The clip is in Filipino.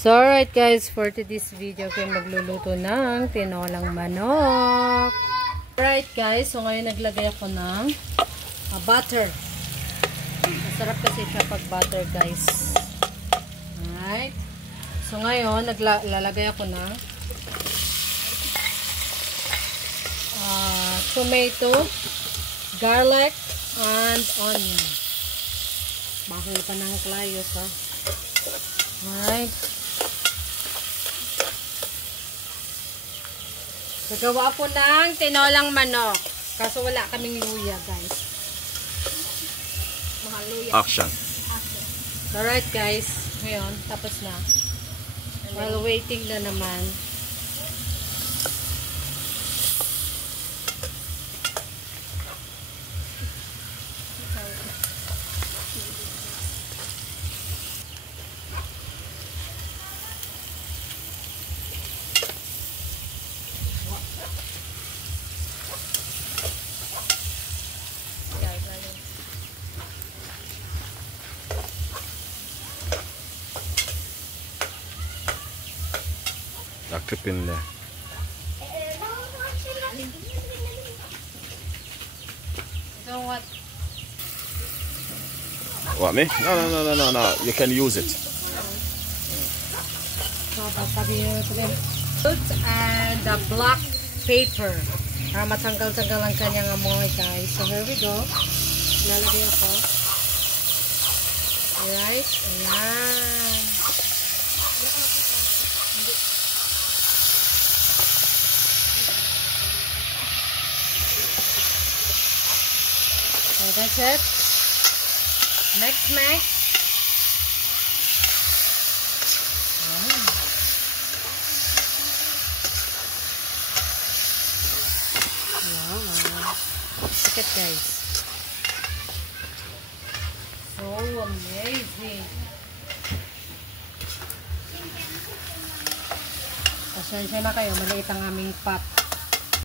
So, alright guys, for today's video ko magluluto ng tinolang manok. Alright guys, so ngayon naglagay ako ng butter. Masarap kasi siya pag butter guys. Alright. So ngayon, lalagay ako ng tomato, garlic, and onion. Bakit pa ng klayos ha. Alright. Gagawa po ng tinolang manok. Kaso wala kaming luya, guys. Mahal luya. Action. Alright, guys. Ngayon, tapos na. While waiting na naman. Clip in there. So what? What, me? No. You can use it. And the black pepper. Para matanggal-tanggal ang kanyang amoy, guys. So here we go. Lalagay ako. Alright. Ayan. So that's it. Mix. Wow. Look at guys. So amazing. Pasensya na kayo, maliit ang aming pot.